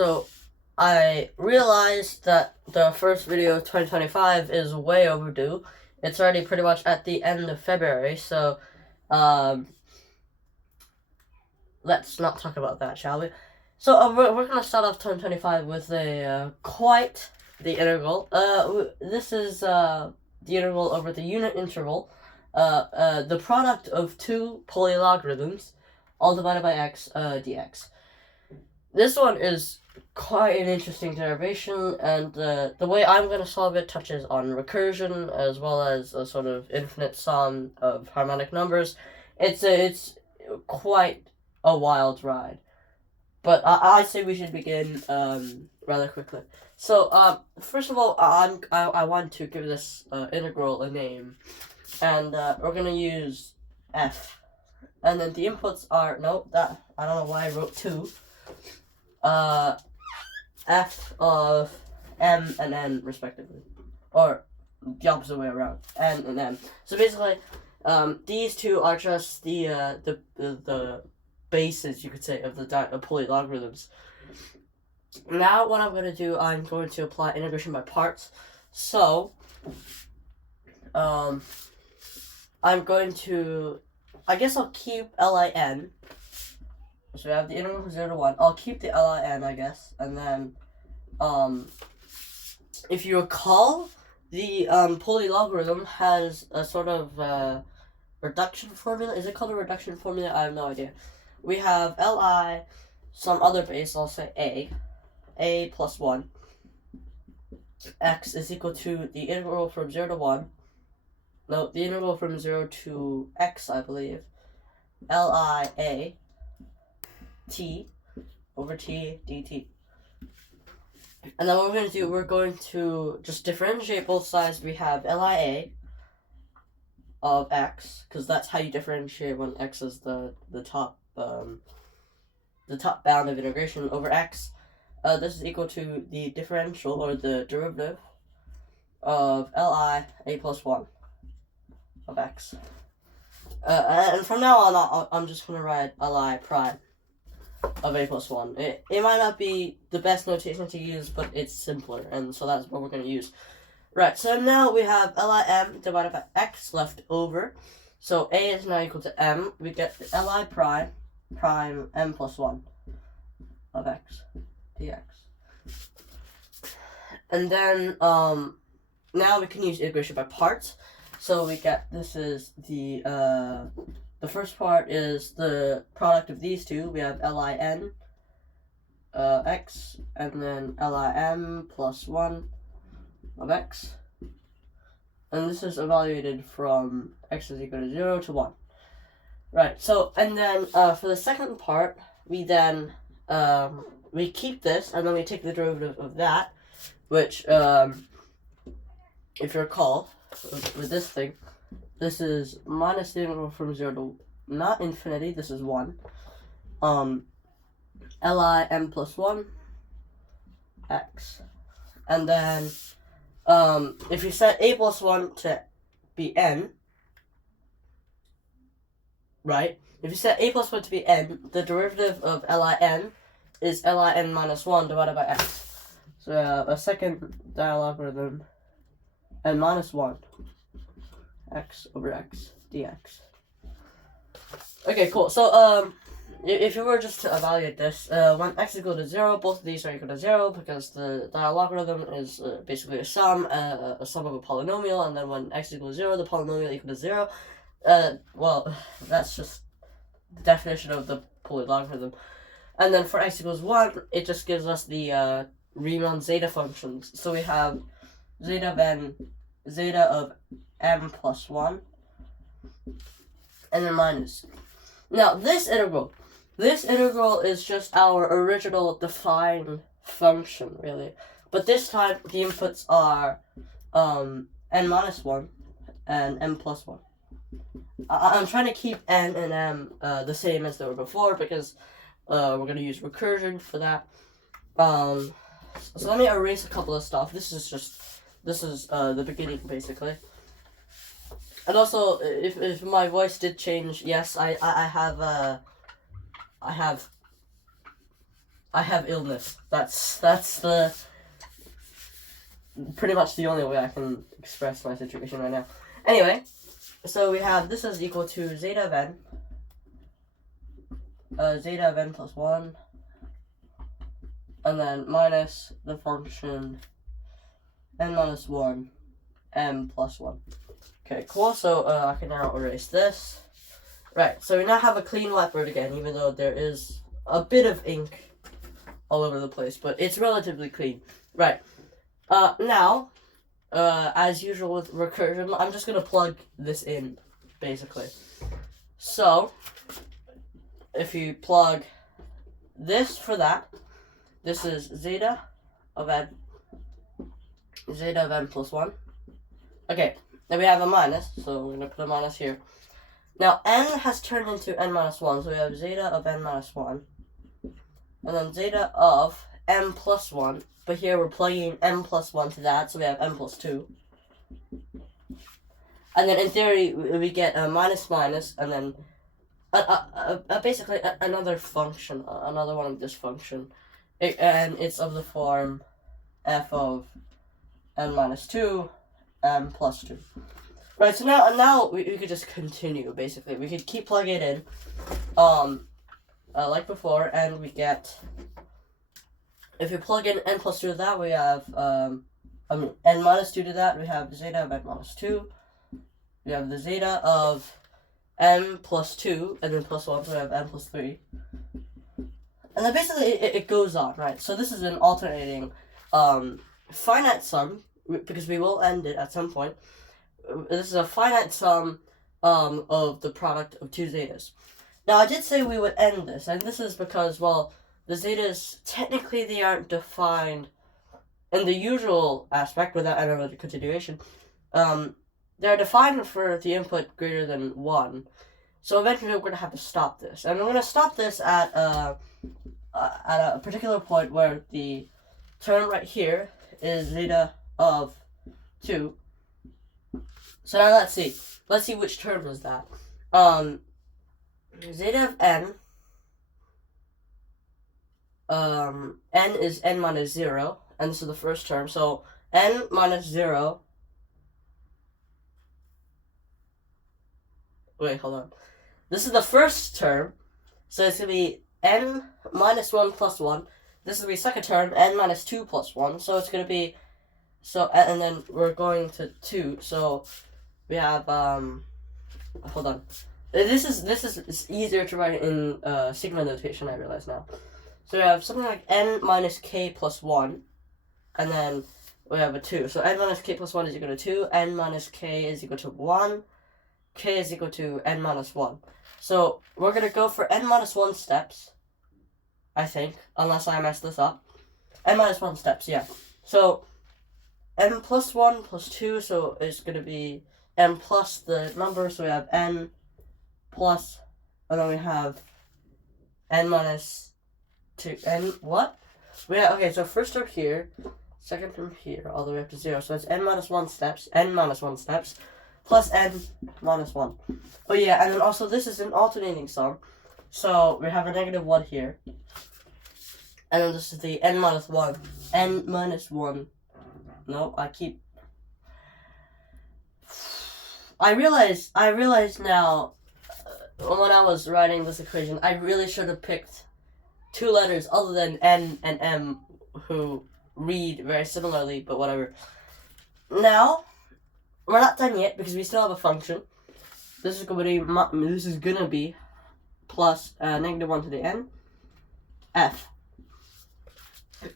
So I realized that the first video of 2025 is way overdue. It's already pretty much at the end of February, so let's not talk about that, shall we? So we're gonna start off 2025 with a quite the integral. This is the integral over the unit interval. The product of two polylogarithms, all divided by x, dx. This one is quite an interesting derivation, and the way I'm going to solve it touches on recursion as well as a sort of infinite sum of harmonic numbers. It's quite a wild ride, but I say we should begin rather quickly. So first of all, I want to give this integral a name, and we're gonna use f, and then the inputs are I don't know why I wrote 2. F of m and n respectively, or the opposite way around, n and m. So basically, these two are just the bases, you could say, of the polylogarithms. Now, what I'm going to do, I'm going to apply integration by parts. So, I'm going to, I guess I'll keep LIN. So we have the integral from 0 to 1. I'll keep the LIN, I guess, and then, if you recall, the polylogarithm has a sort of reduction formula. Is it called a reduction formula? I have no idea. We have Li, some other base, I'll say A plus 1. X is equal to the integral from 0 to 1. No, the integral from 0 to x, I believe. Lia t over t dt. And then what we're going to do, we're going to just differentiate both sides. We have Lia of x, because that's how you differentiate when x is the top bound of integration over x. This is equal to the differential, or the derivative, of Li a plus 1 of x. And from now on, I'm just going to write Li prime of a plus 1. It might not be the best notation to use, but it's simpler, and so that's what we're going to use. Right, so now we have Lim divided by x left over. So a is now equal to m. We get Li prime m plus 1 of x dx. And then now we can use integration by parts. So we get, this is the first part is the product of these two. We have Lin x, and then Lim plus 1 of x. And this is evaluated from x is equal to 0 to 1. Right, so, and then for the second part, we then, we keep this, and then we take the derivative of that, which, if you recall, with this thing, this is minus the integral from 0 to, not infinity, this is 1. Lim plus 1 x. And then, if you set a plus 1 to be n, right? If you set a plus 1 to be n, the derivative of Lin is Lin minus 1 divided by x. So we have a second dialogarithm, n minus 1 x over x dx. Okay, cool. So if you were just to evaluate this, when x is equal to 0, both of these are equal to 0 because the logarithm is basically a sum of a polynomial, and then when x equals 0, the polynomial is equal to 0. Well, that's just the definition of the polylogarithm. And then for x equals 1, it just gives us the Riemann zeta functions. So we have zeta of m plus 1, and then minus. Now, this integral is just our original defined function, really. But this time, the inputs are n minus 1 and m plus 1. I'm trying to keep n and m the same as they were before, because we're going to use recursion for that. So let me erase a couple of stuff. This is the beginning, basically. And also, if my voice did change, yes, I have I have illness. That's the pretty much the only way I can express my situation right now. Anyway, so we have this is equal to zeta of n. Zeta of n plus 1. And then minus the function n minus 1, m plus 1. Okay, cool. So I can now erase this. Right, so we now have a clean whiteboard again, even though there is a bit of ink all over the place, but it's relatively clean. Right. Now, as usual with recursion, I'm just gonna plug this in, basically. So, if you plug this for that, this is zeta of n plus 1. Okay, then we have a minus, so we're gonna put a minus here. Now, n has turned into n minus 1, so we have zeta of n minus 1. And then zeta of m plus 1. But here we're plugging m plus 1 to that, so we have m plus 2. And then in theory, we get a minus minus, and then basically another function, another one of this function. And it's of the form f of n minus 2, m plus 2. Right, so now we could just continue, basically. We could keep plugging it in, like before, and we get, if you plug in n plus 2 to that, we have, n minus 2 to that, we have zeta of n minus 2. We have the zeta of m plus 2, and then plus 1, so we have m plus 3. And then basically it goes on, right? So this is an alternating finite sum, because we will end it at some point. This is a finite sum of the product of two zetas. Now, I did say we would end this, and this is because, well, the zetas, technically they aren't defined in the usual aspect without analytic continuation. They're defined for the input greater than 1. So eventually we're going to have to stop this. And we're going to stop this at a particular point where the term right here is zeta of 2. So now let's see. Let's see which term is that. Zeta of n. N is n minus 0. And this is the first term. So n minus 0. Wait, hold on. This is the first term. So it's going to be n minus 1 plus 1. This is going to be second term, n minus 2 plus 1. So it's going to be... So, and then we're going to 2. So we have, hold on. This is it's easier to write in sigma notation, I realize now. So we have something like n minus k plus 1, and then we have a 2. So n minus k plus 1 is equal to 2, n minus k is equal to 1, k is equal to n minus 1. So we're going to go for n minus 1 steps, I think, unless I mess this up. N minus 1 steps, yeah. So n plus 1 plus 2, so it's going to be n plus the number, so we have n plus, and then we have n minus 2, n, what? We have, okay, so first term here, second term here, all the way up to 0, so it's n minus 1 steps, plus n minus 1. Oh yeah, and then also this is an alternating sum, so we have a negative 1 here, and then this is the n minus 1, no, I realize now, when I was writing this equation, I really should have picked two letters other than N and M who read very similarly, but whatever. Now, we're not done yet because we still have a function. This is gonna be plus negative 1 to the n, f.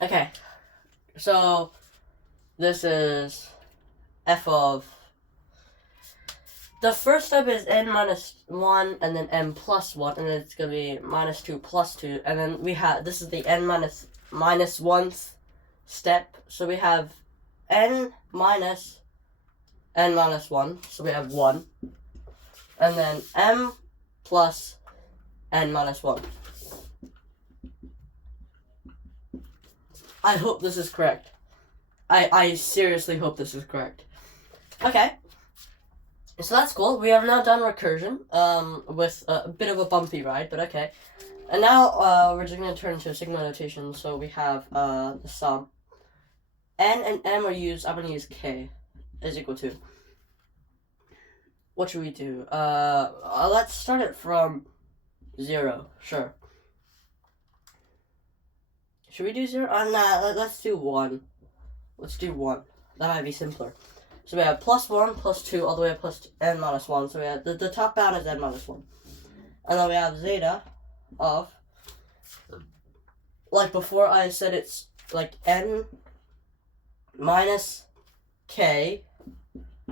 Okay, so this is f of... The first step is n minus 1, and then n plus 1, and then it's going to be minus 2 plus 2, and then we have, this is the n minus 1th step, so we have n minus 1, so we have 1, and then m plus n minus 1. I hope this is correct. I seriously hope this is correct. Okay. So that's cool. We have now done recursion, with a bit of a bumpy ride, but okay. And now we're just going to turn to a sigma notation. So we have the sum. N and M are used. I'm going to use K is equal to. What should we do? Let's start it from 0. Sure. Should we do 0? Nah, let's do 1. Let's do 1. That might be simpler. So we have plus 1, plus 2, all the way up plus n minus 1. So we have the top bound is n minus 1. And then we have zeta of, like before I said it's like n minus k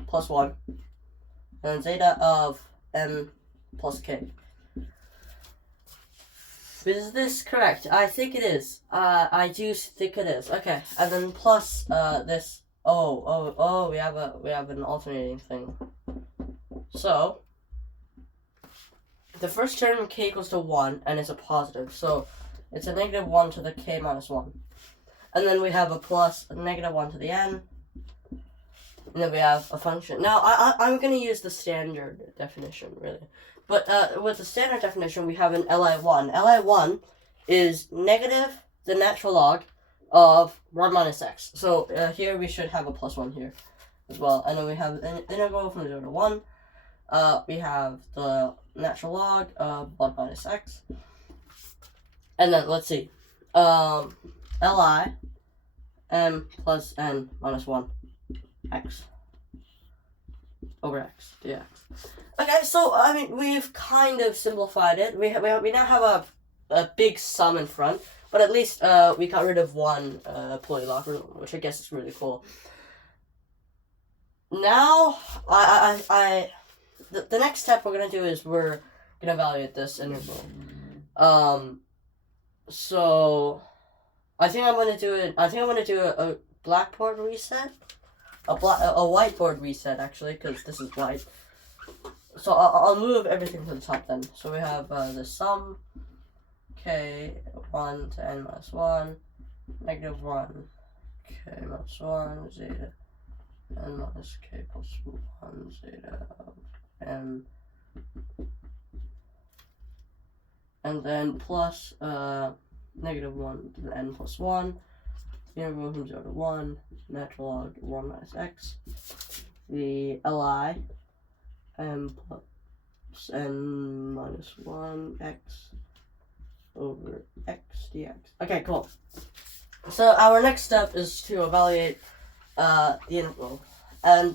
plus 1. And then zeta of n plus k. Is this correct? I think it is. I do think it is. Okay, and then plus this. Oh, we have an alternating thing. So the first term k equals to 1 and it's a positive, so it's a negative 1 to the k minus 1. And then we have a plus a negative 1 to the n. And then we have a function. Now I'm gonna use the standard definition really. But with the standard definition, we have an Li1. Li1 is negative the natural log of 1 minus x. So here we should have a plus 1 here as well. And then we have an integral from 0 to 1. We have the natural log of 1 minus x. And then let's see. Li m plus n minus 1 x over x dx. Okay, so I mean we've kind of simplified it. We now have a big sum in front, but at least we got rid of one polylog, which I guess is really cool. Now the next step we're gonna do is we're gonna evaluate this interval. So I think I'm gonna do it. I think I'm gonna do a blackboard reset, a whiteboard reset actually, because this is white. So I'll move everything to the top then. So we have the sum k 1 to n minus 1, negative 1 k minus 1 zeta n minus k plus 1 zeta of n, and then plus negative 1 to the n plus 1, integral from 0 to 1, natural log 1 minus x, the li m plus n minus 1 x over x dx. Okay, cool. So our next step is to evaluate the interval. And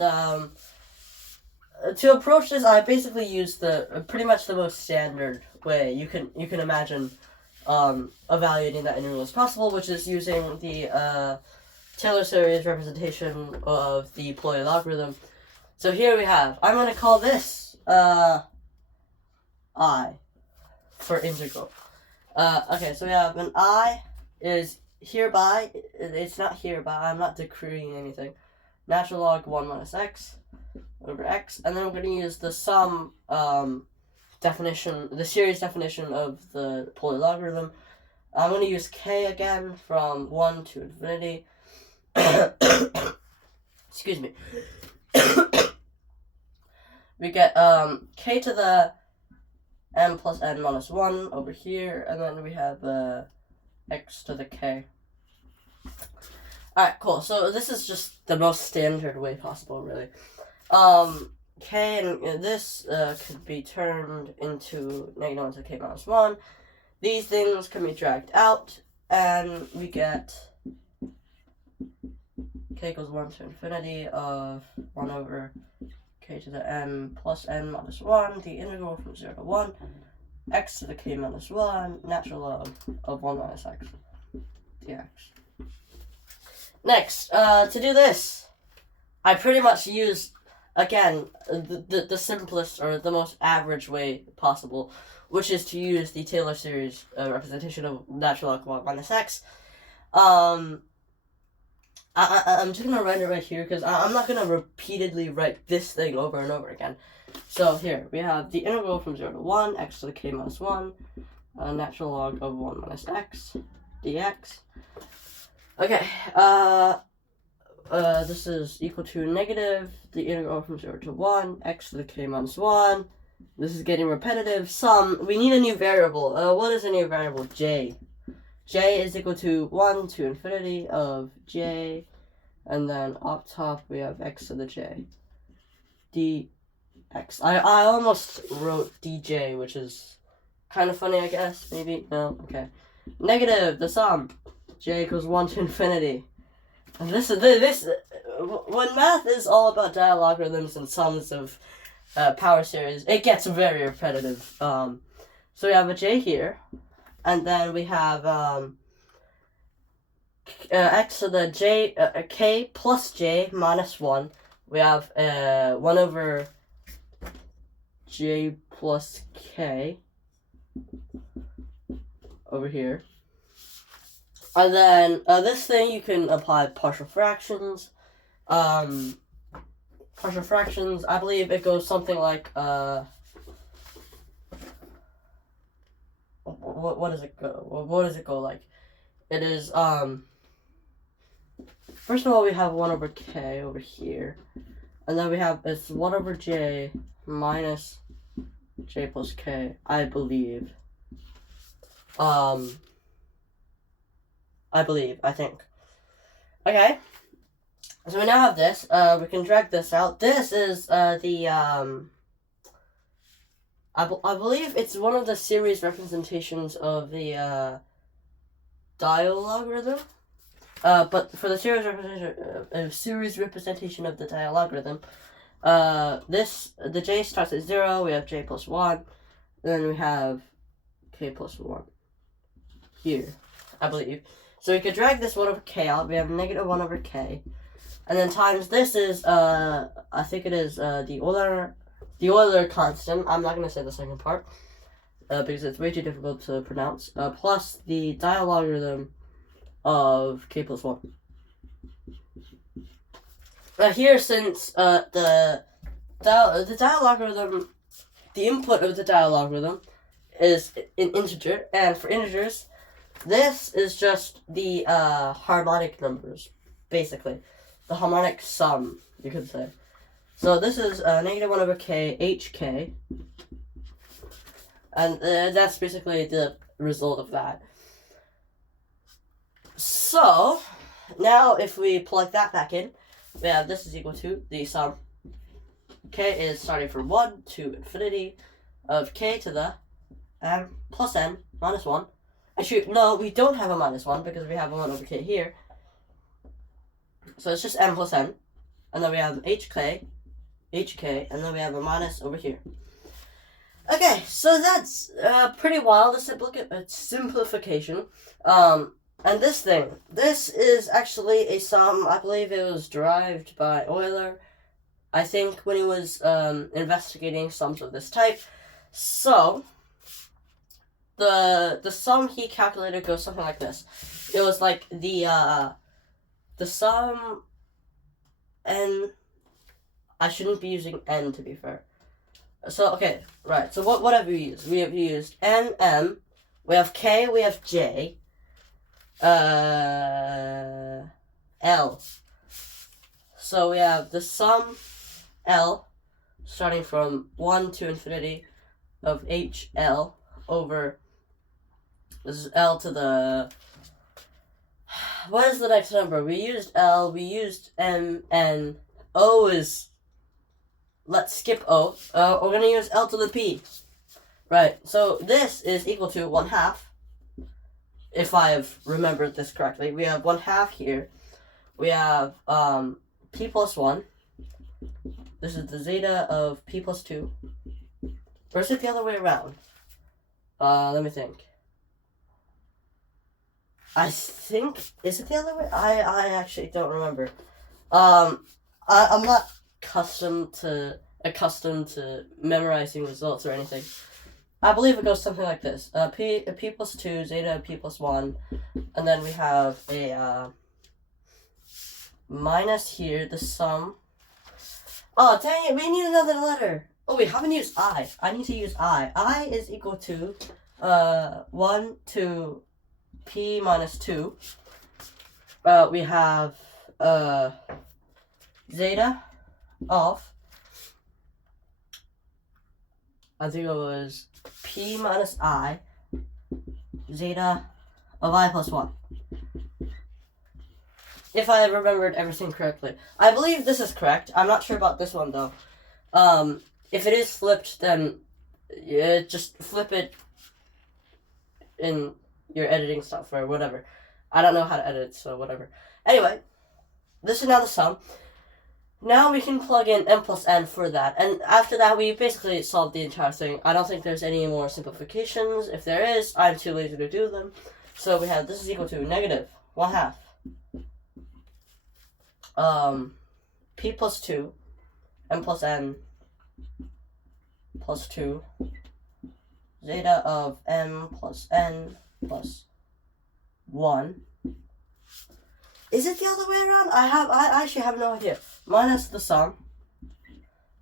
to approach this, I basically used the pretty much the most standard way you can imagine evaluating that interval as possible, which is using the Taylor series representation of the polylogarithm. So here we have, I'm going to call this I for integral. Okay, so we have an I is hereby, it's not hereby, I'm not decreeing anything, natural log 1 minus x over x, and then I'm going to use the sum definition, the series definition of the polylogarithm. I'm going to use k again from 1 to infinity. Excuse me. We get k to the m plus n minus 1 over here, and then we have x to the k. Alright, cool. So this is just the most standard way possible, really. K and this could be turned into negative 1 to k minus 1. These things can be dragged out, and we get k equals 1 to infinity of 1 over k to the n plus n minus 1, the integral from 0 to 1, x to the k minus 1, natural log of 1 minus x dx. Next, to do this, I pretty much use, again, the simplest or the most average way possible, which is to use the Taylor series representation of natural log 1 minus x. I'm just going to write it right here because I'm not going to repeatedly write this thing over and over again. So here, we have the integral from 0 to 1, x to the k minus 1, natural log of 1 minus x dx. Okay, this is equal to negative the integral from 0 to 1, x to the k minus 1, This is getting repetitive. Sum. We need a new variable. What is a new variable? J. J is equal to 1 to infinity of j. And then up top we have x to the j. dx. I almost wrote dj, which is kind of funny, I guess. Maybe? No? Okay. Negative, the sum. J equals 1 to infinity. And this when math is all about dialogarithms and sums of power series, it gets very repetitive. So we have a j here, and then we have x to the j, k plus j minus 1. We have 1 over j plus k over here. And then this thing you can apply partial fractions. Partial fractions, I believe it goes something like what does it go? What does it go like? It is first of all we have 1 over k over here, and then we have it's 1 over j minus j plus k, I believe. I think. Okay. So we now have this. We can drag this out. This is the I believe it's one of the series representations of the dialogarithm. But for the series representation of the dialogarithm, the j starts at 0. We have j plus 1. Then we have k plus 1 here, I believe. So we could drag this 1 over k out. We have negative 1 over k. And then times this is, I think it is the Euler constant. I'm not going to say the second part because it's way too difficult to pronounce. Plus the dialogarithm of k plus 1. Now here, since the dialogarithm, the input of the dialogarithm is an integer, and for integers, this is just the harmonic numbers, basically. The harmonic sum, you could say. So this is negative 1 over k, hk. And that's basically the result of that. So, now if we plug that back in, we have this is equal to the sum. K is starting from 1 to infinity of k to the m plus n minus 1. Actually, no, we don't have a minus 1 because we have a 1 over k here. So it's just m plus n. And then we have hk, and then we have a minus over here. Okay, so that's pretty wild, a simplification. And this thing, this is actually a sum. I believe it was derived by Euler, I think, when he was investigating sums of this type. So the sum he calculated goes something like this. It was like the sum n. I shouldn't be using n, to be fair. So okay, right. So what have we used? We have used n, m. We have k. We have j. L. So we have the sum L starting from 1 to infinity of HL over, this is L to the, what is the next number? We used L, we used M, and O is, let's skip O. We're going to use L to the P. Right, so this is equal to 1/2. If I have remembered this correctly, we have 1/2 here. We have p plus 1. This is the zeta of p plus 2. Or is it the other way around? Let me think. I think, is it the other way? I actually don't remember. I'm not accustomed to memorizing results or anything. I believe it goes something like this. P plus 2, zeta p plus 1, and then we have a minus here, the sum. Oh, dang it, we need another letter. Oh, we haven't used I. I need to use I. I is equal to 1 to p minus 2. We have zeta of I think it was p minus I zeta of I plus 1. If I remembered everything correctly. I believe this is correct. I'm not sure about this one, though. If it is flipped, then just flip it in your editing stuff or whatever. I don't know how to edit, so whatever. Anyway, this is now the sum. Now we can plug in m plus n for that, and after that we basically solved the entire thing. I don't think there's any more simplifications. If there is, I'm too lazy to do them. So we have this is equal to negative 1/2 p plus 2 m plus n plus 2 zeta of m plus n plus 1. Is it the other way around? I actually have no idea. Minus the sum.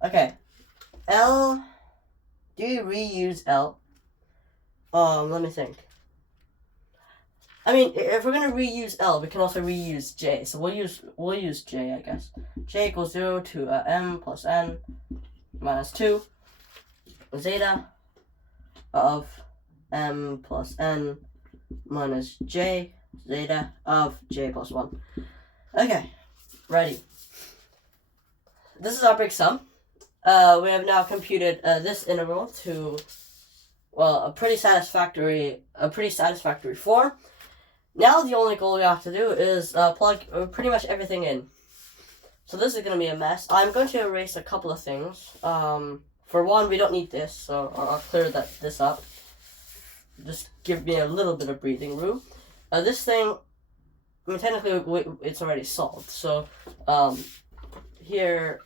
Okay. L. Do you reuse L? Let me think. I mean, if we're gonna reuse L, we can also reuse J. So we'll use J, I guess. J equals 0 to m plus n minus 2 zeta of m plus n minus j zeta of j plus 1. Okay, ready. This is our big sum. We have now computed this integral to, well, a pretty satisfactory form. Now the only goal we have to do is plug pretty much everything in. So this is going to be a mess. I'm going to erase a couple of things. For one, we don't need this, so I'll clear this up. Just give me a little bit of breathing room. This thing, I mean, technically it's already solved. So here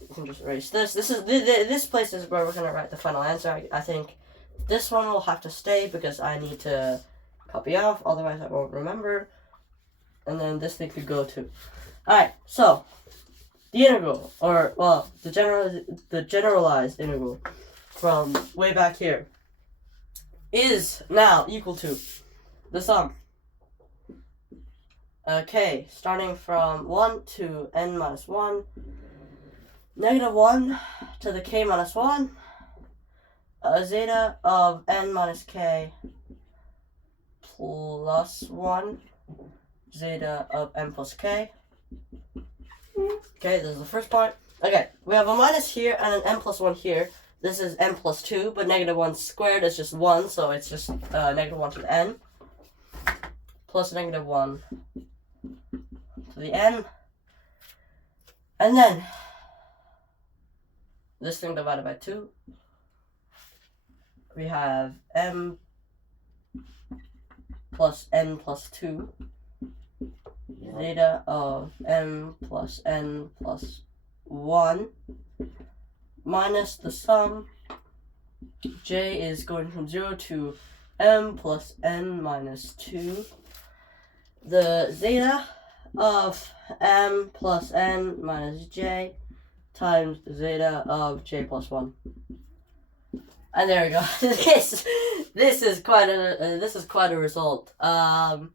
you can just erase this. This place is where we're gonna write the final answer. I think this one will have to stay because I need to copy off. Otherwise, I won't remember. And then this thing could go too. All right. So the integral, or well, the generalized integral from way back here is now equal to the sum. Okay, starting from 1 to n minus 1, negative 1 to the k minus 1, zeta of n minus k plus 1, zeta of n plus k. Okay, this is the first part. Okay, we have a minus here and an n plus 1 here. This is n plus 2, but negative 1 squared is just 1, so it's just negative 1 to the n plus negative 1 to the n, and then this thing divided by 2. We have m plus n plus 2 zeta of m plus n plus 1 minus the sum. J is going from 0 to m plus n minus 2. The zeta of m plus n minus j times zeta of j plus 1. And there we go. This is quite a result. Can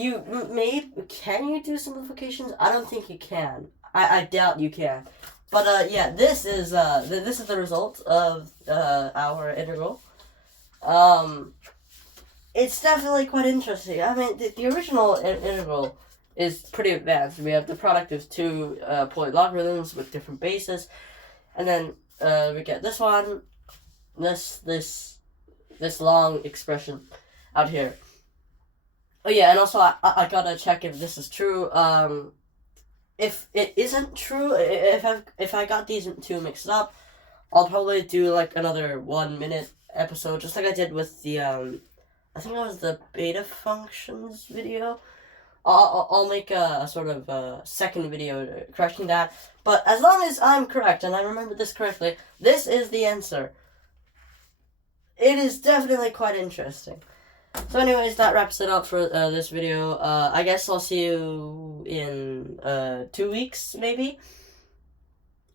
you do simplifications? I don't think you can. I doubt you can. But yeah, this is the result of our integral. It's definitely quite interesting. I mean, the original integral is pretty advanced. We have the product of two polylogarithms with different bases, and then we get this one, this long expression out here. Oh yeah, and also I gotta check if this is true. If it isn't true, if I got these two mixed up, I'll probably do like another 1 minute episode, just like I did with the I think that was the beta functions video. I'll make a sort of second video correcting that. But as long as I'm correct and I remember this correctly, this is the answer. It is definitely quite interesting. So anyways, that wraps it up for this video. I guess I'll see you in 2 weeks, maybe.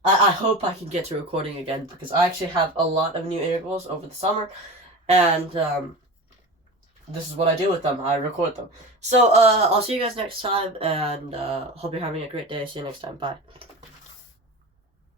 I hope I can get to recording again, because I actually have a lot of new integrals over the summer, and this is what I do with them. I record them. So I'll see you guys next time, and hope you're having a great day. See you next time. Bye.